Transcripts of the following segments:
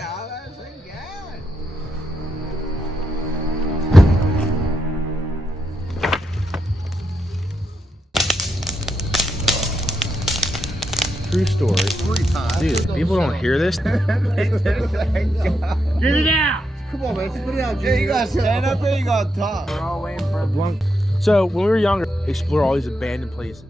again. True story. Dude, people don't hear this. Get it out! Come on, man, spit it out, Yeah, you gotta stand up there, you gotta talk. We're all waiting for a blunt. So, when we were younger, explore all these abandoned places.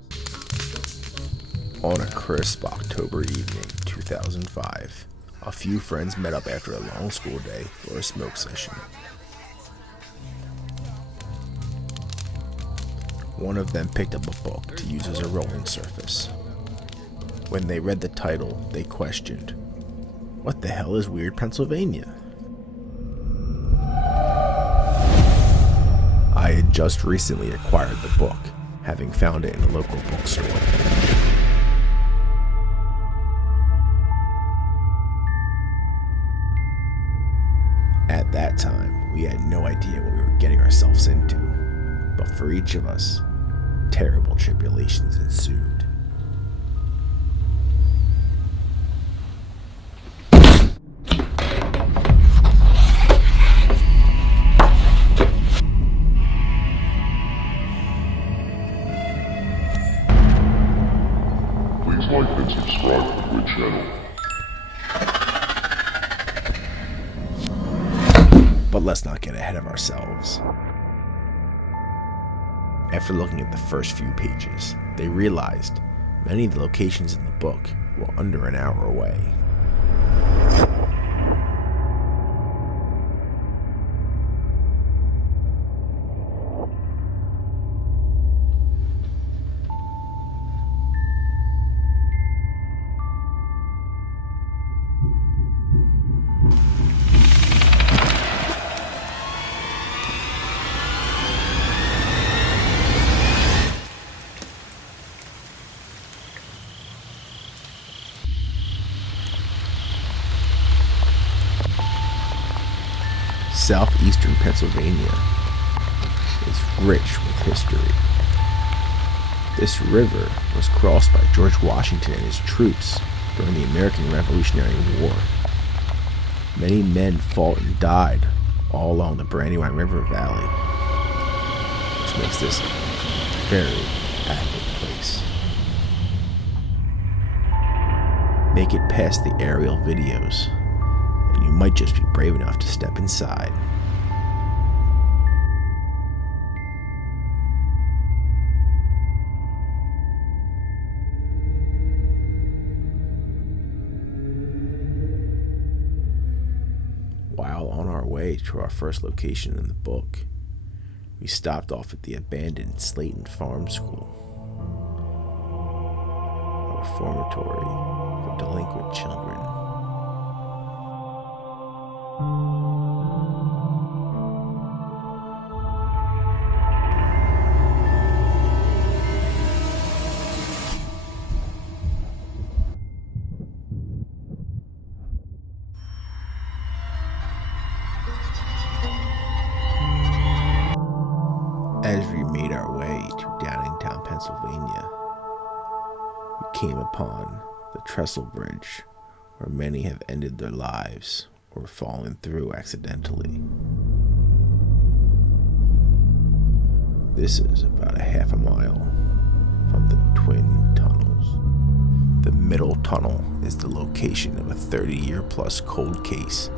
On a crisp October evening, 2005, a few friends met up after a long school day for a smoke session. One of them picked up a book to use as a rolling surface. When they read the title, they questioned, "What the hell is Weird Pennsylvania?" I had just recently acquired the book, having found it in a local bookstore. At that time, we had no idea what we were getting ourselves into, but for each of us, terrible tribulations ensued. Please like and subscribe to the channel. But let's not get ahead of ourselves. After looking at the first few pages, they realized many of the locations in the book were under an hour away. Southeastern Pennsylvania is rich with history. This river was crossed by George Washington and his troops during the American Revolutionary War. Many men fought and died all along the Brandywine River Valley, which makes this a very active place. Make it past the aerial videos, and you might just be brave enough to step inside. While on our way to our first location in the book, we stopped off at the abandoned Sleighton Farm School, a reformatory for delinquent children. As we made our way to Downingtown, Pennsylvania, we came upon the Trestle Bridge, where many have ended their lives or fallen through accidentally. This is about a half a mile from the twin tunnels. The middle tunnel is the location of a 30-year-plus cold case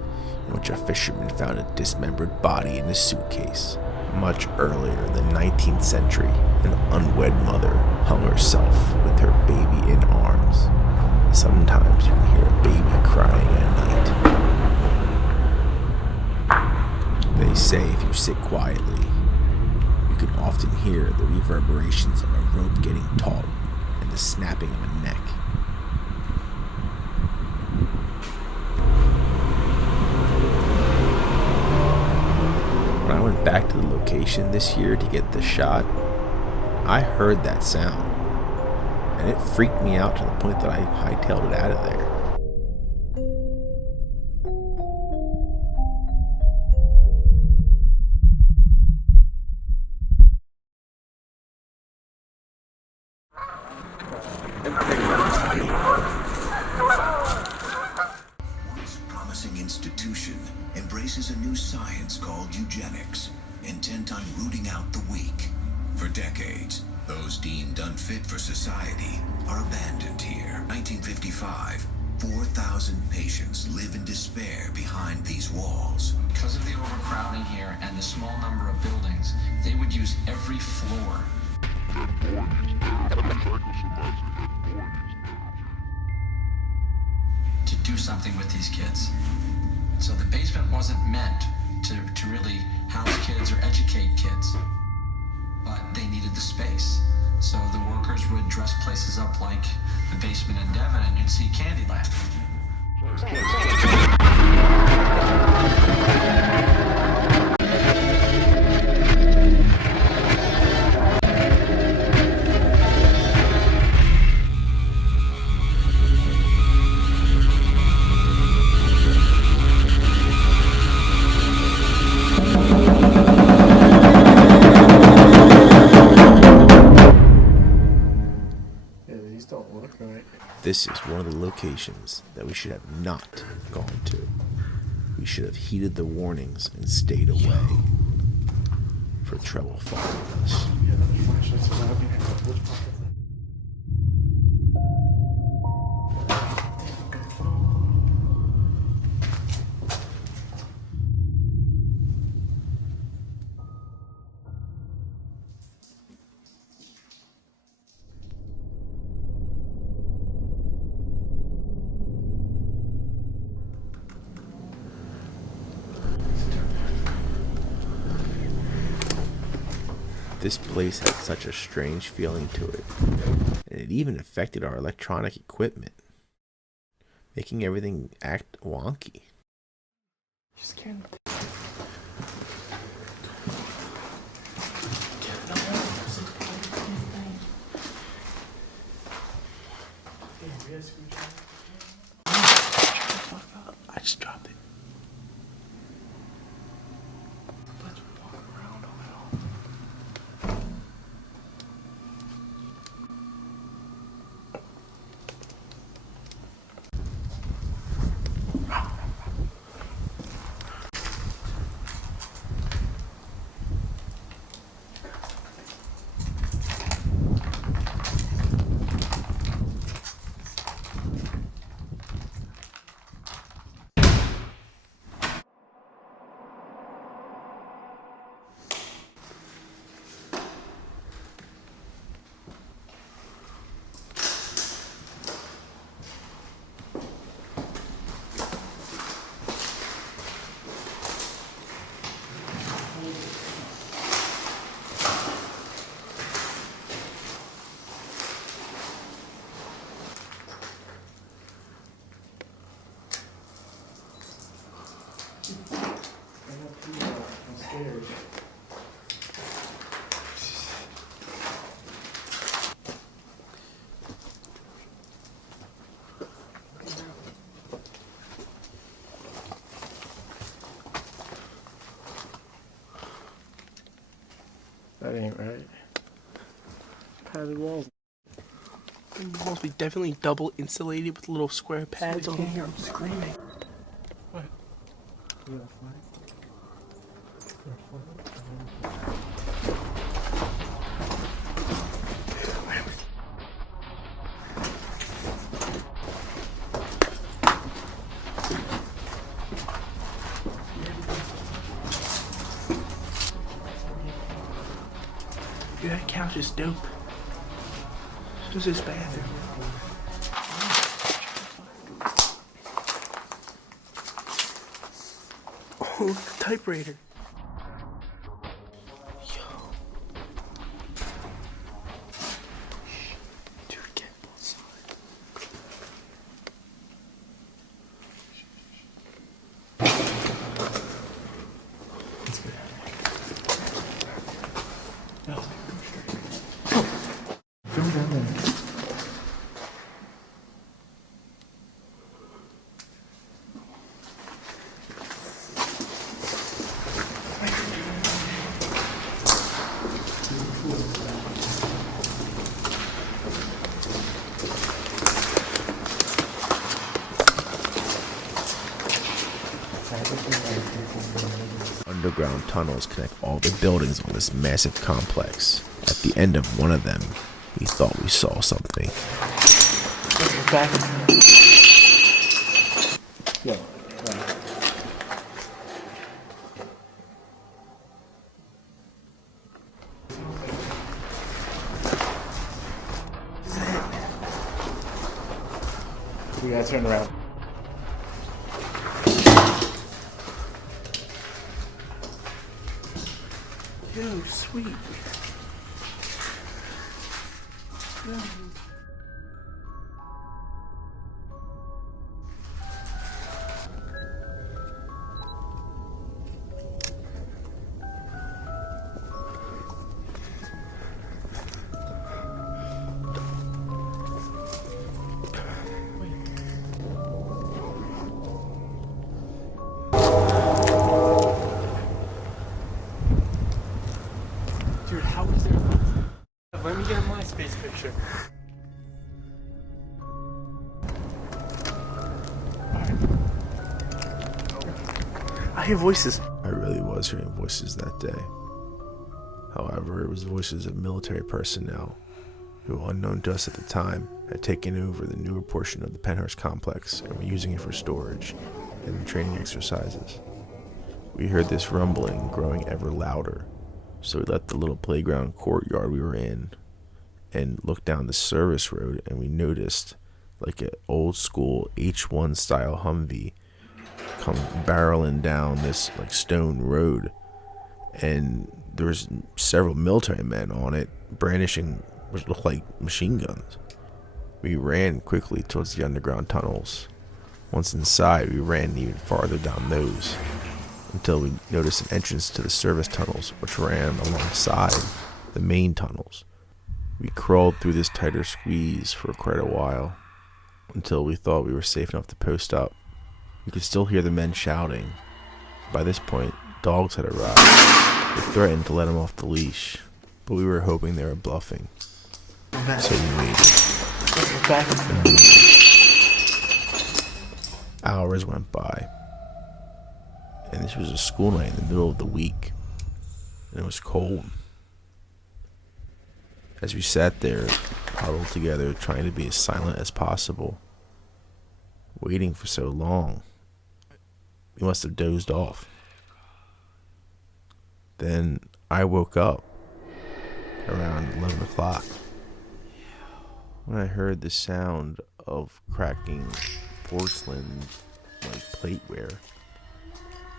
in which a fisherman found a dismembered body in a suitcase. Much earlier in the 19th century, an unwed mother hung herself with her baby in arms. Sometimes you can hear a baby crying at night. They say if you sit quietly, you can often hear the reverberations of a rope getting taut and the snapping of a neck. When I went back to the location this year to get the shot, I heard that sound, and it freaked me out to the point that I hightailed it out of there. Once promising institution embraces a new science called eugenics, intent on rooting out the weak. For decades, those deemed unfit for society are abandoned here. 1955, 4,000 patients live in despair behind these walls. Because of the overcrowding here and the small number of buildings, they would use every floor. To do something with these kids. So the basement wasn't meant to really house kids or educate kids, but they needed the space. So the workers would dress places up like the basement in Devon, and you'd see Candyland. This is one of the locations that we should have not gone to. We should have heeded the warnings and stayed away for trouble following us. This place had such a strange feeling to it, and it even affected our electronic equipment, making everything act wonky. Just can't. I just dropped it. Let's walk around a little. That ain't right. Padded walls. The walls be definitely double insulated with little square pads on them. Hear him screaming. What? You got a flag? Dude, that couch is dope. So is this bathroom. Oh, look at the typewriter. Dude, get outside. underground tunnels connect all the buildings on this massive complex. At the end of one of them, we thought we saw something. Back. Yo. We gotta turn around. Yo, sweet. Yo. Dude, how is there? Let me get a MySpace picture. I hear voices. I really was hearing voices that day. However, it was voices of military personnel who, unknown to us at the time, had taken over the newer portion of the Pennhurst complex and were using it for storage and training exercises. We heard this rumbling growing ever louder, so we left the little playground courtyard we were in and looked down the service road, and we noticed like an old school H1 style Humvee come barreling down this like stone road, and there was several military men on it brandishing what looked like machine guns. We ran quickly towards the underground tunnels. Once inside, we ran even farther down those until we noticed an entrance to the service tunnels, which ran alongside the main tunnels. We crawled through this tighter squeeze for quite a while until we thought we were safe enough to post up. We could still hear the men shouting. By this point, dogs had arrived. They threatened to let him off the leash, but we were hoping they were bluffing. So we waited. Hours went by, and this was a school night in the middle of the week, and it was cold. As we sat there, huddled together, trying to be as silent as possible, waiting for so long, we must have dozed off. Then I woke up around 11 o'clock when I heard the sound of cracking porcelain like plateware,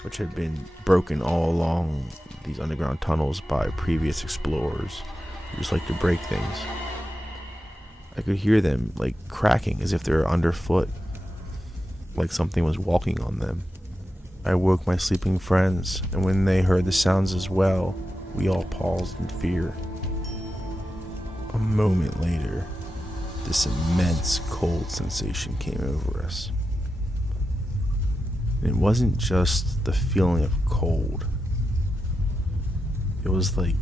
which had been broken all along these underground tunnels by previous explorers who just like to break things. I could hear them like cracking as if they were underfoot, like something was walking on them. I woke my sleeping friends, and when they heard the sounds as well, we all paused in fear. A moment later, this immense cold sensation came over us. And it wasn't just the feeling of cold. It was like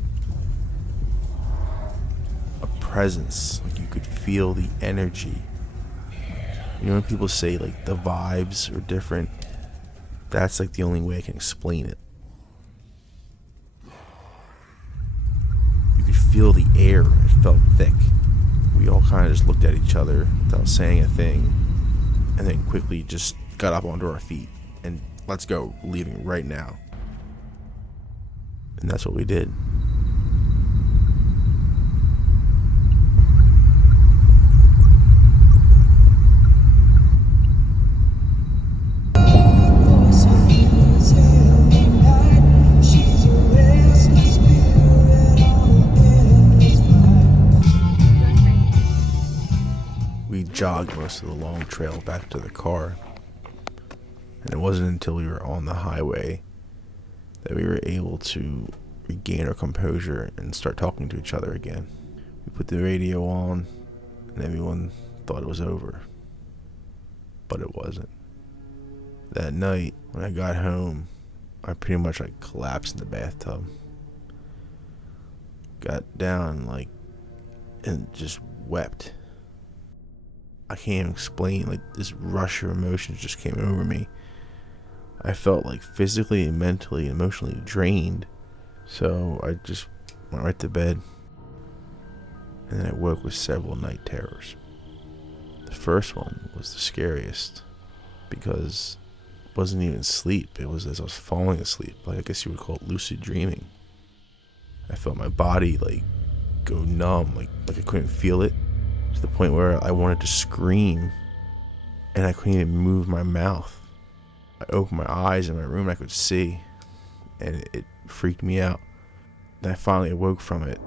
a presence, like you could feel the energy. You know when people say like the vibes are different? That's like the only way I can explain it. You could feel the air, it felt thick. We all kind of just looked at each other without saying a thing, and then quickly just got up onto our feet and let's go, leaving right now. And that's what we did. We jogged most of the long trail back to the car, and it wasn't until we were on the highway that we were able to regain our composure and start talking to each other again. We put the radio on, and everyone thought it was over, but it wasn't. That night, when I got home, I pretty much like collapsed in the bathtub. Got down and just wept. I can't even explain, like this rush of emotions just came over me. I felt like physically and mentally and emotionally drained. So I just went right to bed. And then I woke with several night terrors. The first one was the scariest because it wasn't even sleep. It was as I was falling asleep. Like, I guess you would call it lucid dreaming. I felt my body like go numb, like I couldn't feel it, to the point where I wanted to scream and I couldn't even move my mouth. I opened my eyes in my room and I could see, and it freaked me out. Then I finally awoke from it.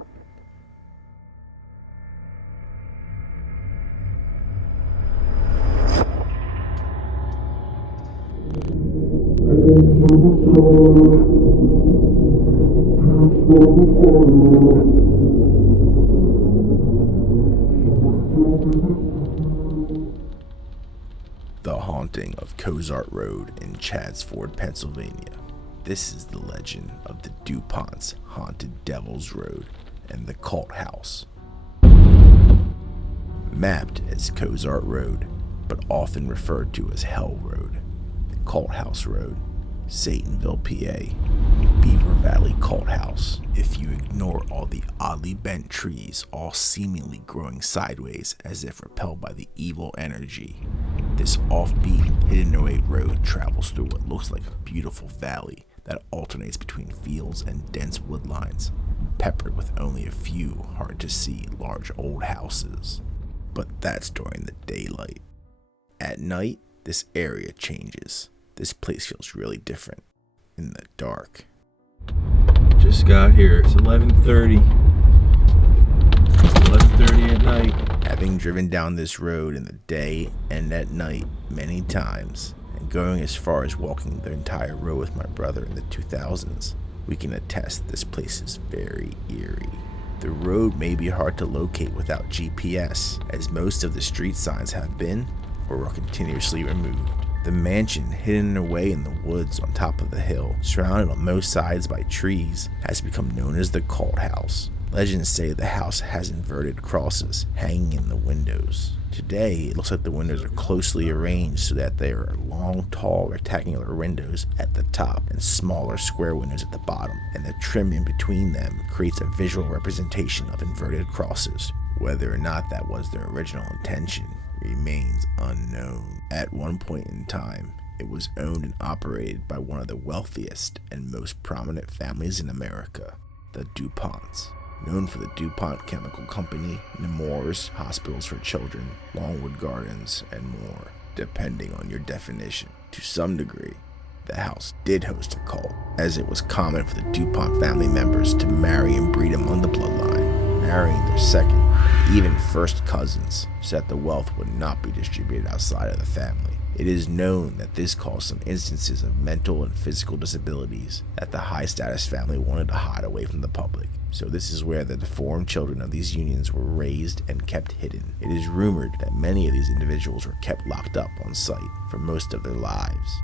The haunting of Cossart Road in Chadsford, Pennsylvania. This is the legend of the DuPont's haunted Devil's Road and the Cult House. Mapped as Cossart Road, but often referred to as Hell Road, the Cult House Road, Satanville, PA, Beaver Valley Cult House. If you ignore all the oddly bent trees, all seemingly growing sideways as if repelled by the evil energy, this offbeat, hidden away road travels through what looks like a beautiful valley that alternates between fields and dense woodlines, peppered with only a few hard-to-see large old houses. But that's during the daylight. At night, this area changes. This place feels really different in the dark. Just got here. It's 11:30. 11:30 at night. Having driven down this road in the day and at night many times, and going as far as walking the entire road with my brother in the 2000s, we can attest this place is very eerie. The road may be hard to locate without GPS, as most of the street signs have been or were continuously removed. The mansion, hidden away in the woods on top of the hill, surrounded on most sides by trees, has become known as the Cult House. Legends say the house has inverted crosses hanging in the windows. Today, it looks like the windows are closely arranged so that there are long, tall, rectangular windows at the top and smaller square windows at the bottom, and the trim in between them creates a visual representation of inverted crosses. Whether or not that was their original intention remains unknown. At one point in time, it was owned and operated by one of the wealthiest and most prominent families in America, the DuPonts. Known for the DuPont Chemical Company, Nemours, hospitals for children, Longwood Gardens, and more, depending on your definition. To some degree, the house did host a cult, as it was common for the DuPont family members to marry and breed among the bloodline, marrying their second, even first cousins, so that the wealth would not be distributed outside of the family. It is known that this caused some instances of mental and physical disabilities that the high-status family wanted to hide away from the public. So this is where the deformed children of these unions were raised and kept hidden. It is rumored that many of these individuals were kept locked up on site for most of their lives.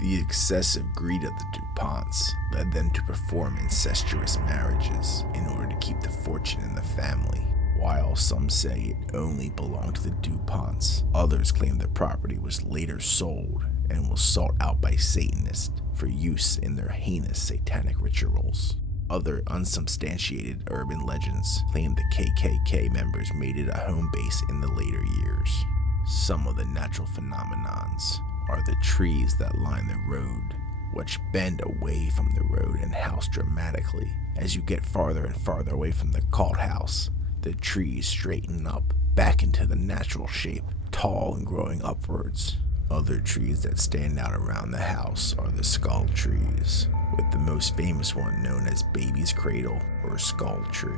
The excessive greed of the DuPonts led them to perform incestuous marriages in order to keep the fortune in the family. While some say it only belonged to the DuPonts, others claim the property was later sold and was sought out by Satanists for use in their heinous satanic rituals. Other unsubstantiated urban legends claim the KKK members made it a home base in the later years. Some of the natural phenomenons are the trees that line the road, which bend away from the road and house dramatically. As you get farther and farther away from the cult house, the trees straighten up back into the natural shape, tall and growing upwards. Other trees that stand out around the house are the skull trees, with the most famous one known as Baby's Cradle or Skull Tree.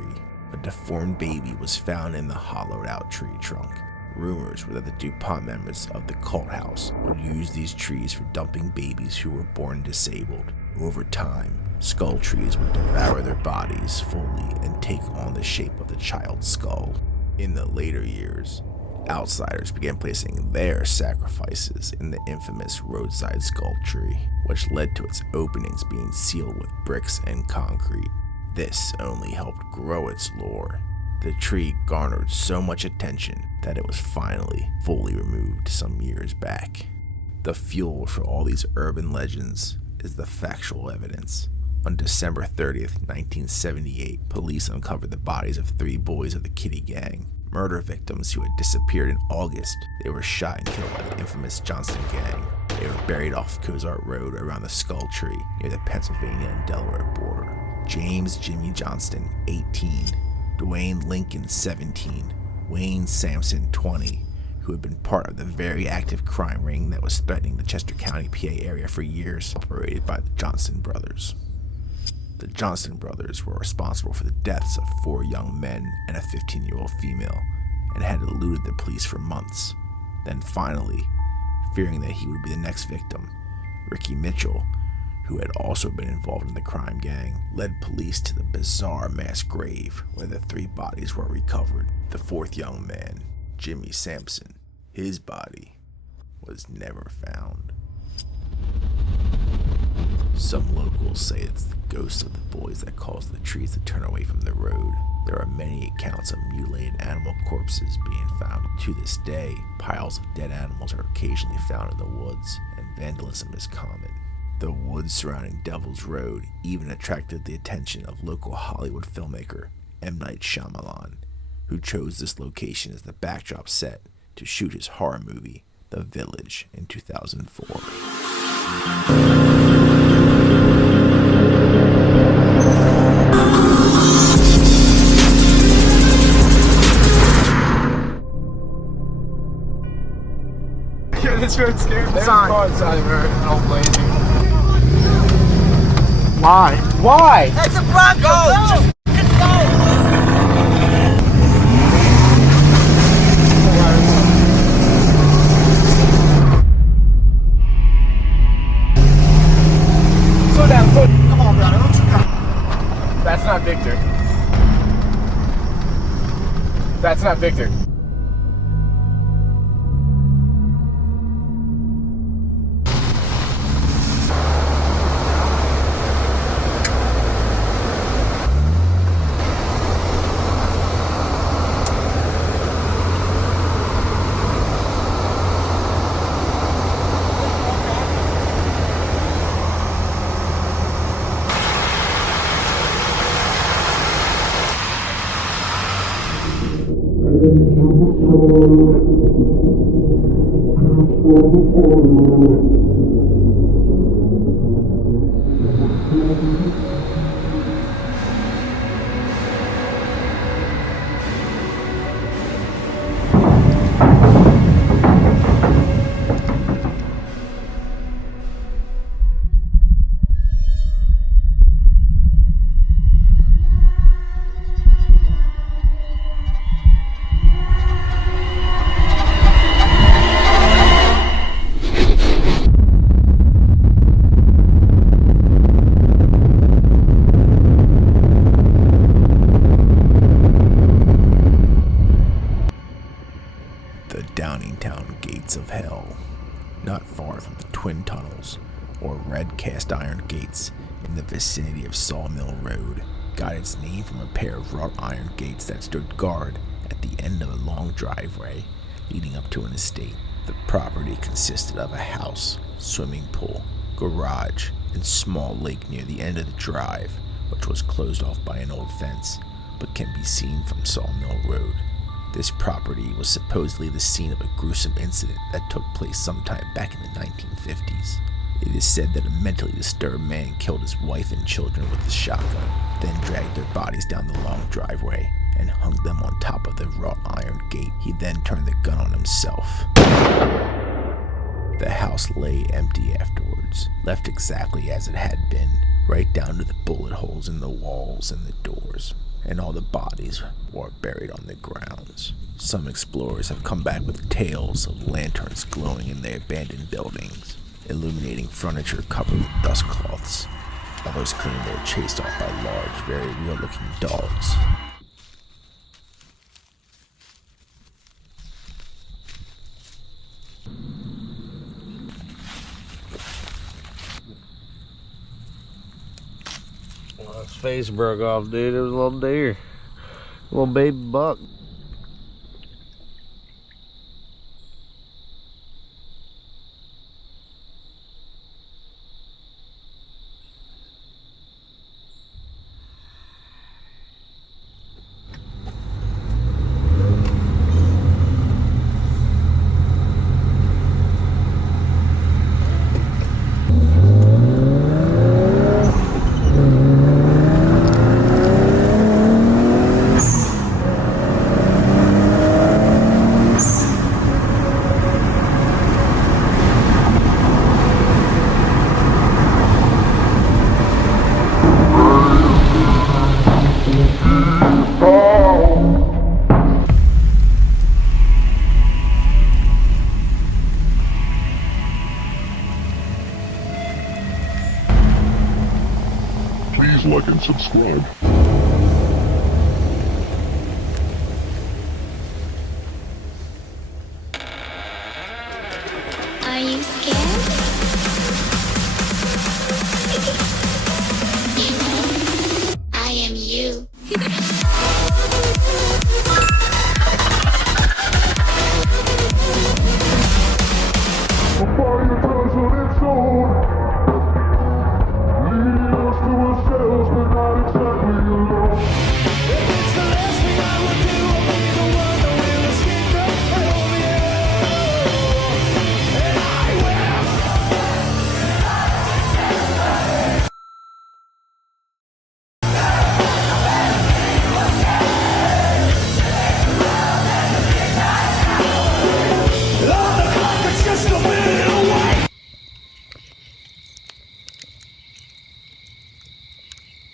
A deformed baby was found in the hollowed out tree trunk. Rumors were that the DuPont members of the cult house would use these trees for dumping babies who were born disabled. Over time, skull trees would devour their bodies fully and take on the shape of the child's skull. In the later years, outsiders began placing their sacrifices in the infamous roadside skull tree, which led to its openings being sealed with bricks and concrete. This only helped grow its lore. The tree garnered so much attention that it was finally fully removed some years back. The fuel for all these urban legends is the factual evidence. On December 30th, 1978, police uncovered the bodies of 3 boys of the Kitty Gang, murder victims who had disappeared in August. They were shot and killed by the infamous Johnston Gang. They were buried off Cossart Road around the Skull Tree near the Pennsylvania and Delaware border. James Jimmy Johnston, 18, Dwayne Lincoln, 17, Wayne Sampson, 20, who had been part of the very active crime ring that was threatening the Chester County, PA area for years, operated by the Johnston brothers. The Johnston brothers were responsible for the deaths of 4 young men and a 15-year-old female, and had eluded the police for months. Then finally, fearing that he would be the next victim, Ricky Mitchell, who had also been involved in the crime gang, led police to the bizarre mass grave where the 3 bodies were recovered. The 4th young man, Jimmy Sampson, his body was never found. Some locals say it's the ghosts of the boys that caused the trees to turn away from the road. There are many accounts of mutilated animal corpses being found. To this day, piles of dead animals are occasionally found in the woods, and vandalism is common. The woods surrounding Devil's Road even attracted the attention of local Hollywood filmmaker M. Night Shyamalan, who chose this location as the backdrop set to shoot his horror movie, The Village, in 2004. This road scared me. Sign. Why? Why? That's a Bronco! Go! Just go! Slow down, slow down. Come on, brother, don't you come. That's not Victor. That's not Victor. The Downingtown Gates of Hell, not far from the Twin Tunnels, or red cast iron gates in the vicinity of Sawmill Road, got its name from a pair of wrought iron gates that stood guard at the end of a long driveway leading up to an estate. The property consisted of a house, swimming pool, garage, and small lake near the end of the drive, which was closed off by an old fence, but can be seen from Sawmill Road. This property was supposedly the scene of a gruesome incident that took place sometime back in the 1950s. It is said that a mentally disturbed man killed his wife and children with a shotgun, then dragged their bodies down the long driveway and hung them on top of the wrought iron gate. He then turned the gun on himself. The house lay empty afterwards, left exactly as it had been, right down to the bullet holes in the walls and the doors, and all the bodies were buried on the grounds. Some explorers have come back with tales of lanterns glowing in their abandoned buildings, illuminating furniture covered with dust cloths. Others claim they were chased off by large, very real-looking dogs. Well, his face broke off, dude. It was a little deer. A little baby buck. like and subscribe. Are you scared? You know, I am you.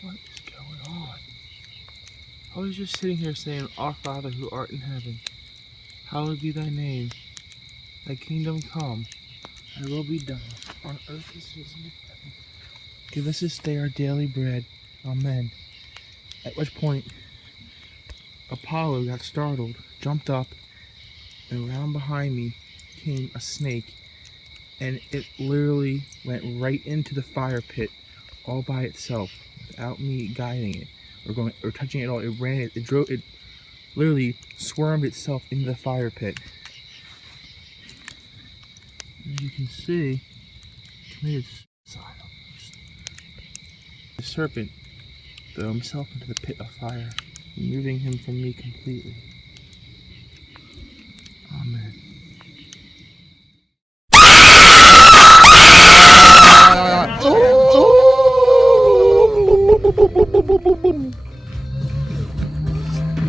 What is going on? I was just sitting here saying, Our Father who art in heaven, hallowed be thy name. Thy kingdom come, thy will be done, on earth as it is in heaven. Give us this day our daily bread. Amen. At which point, Apollo got startled, jumped up, and around behind me came a snake, and it literally went right into the fire pit all by itself, without me guiding it or touching it at all. It literally swarmed itself into the fire pit. As you can see, it committed suicide. The serpent threw himself into the pit of fire, removing him from me completely. Amen.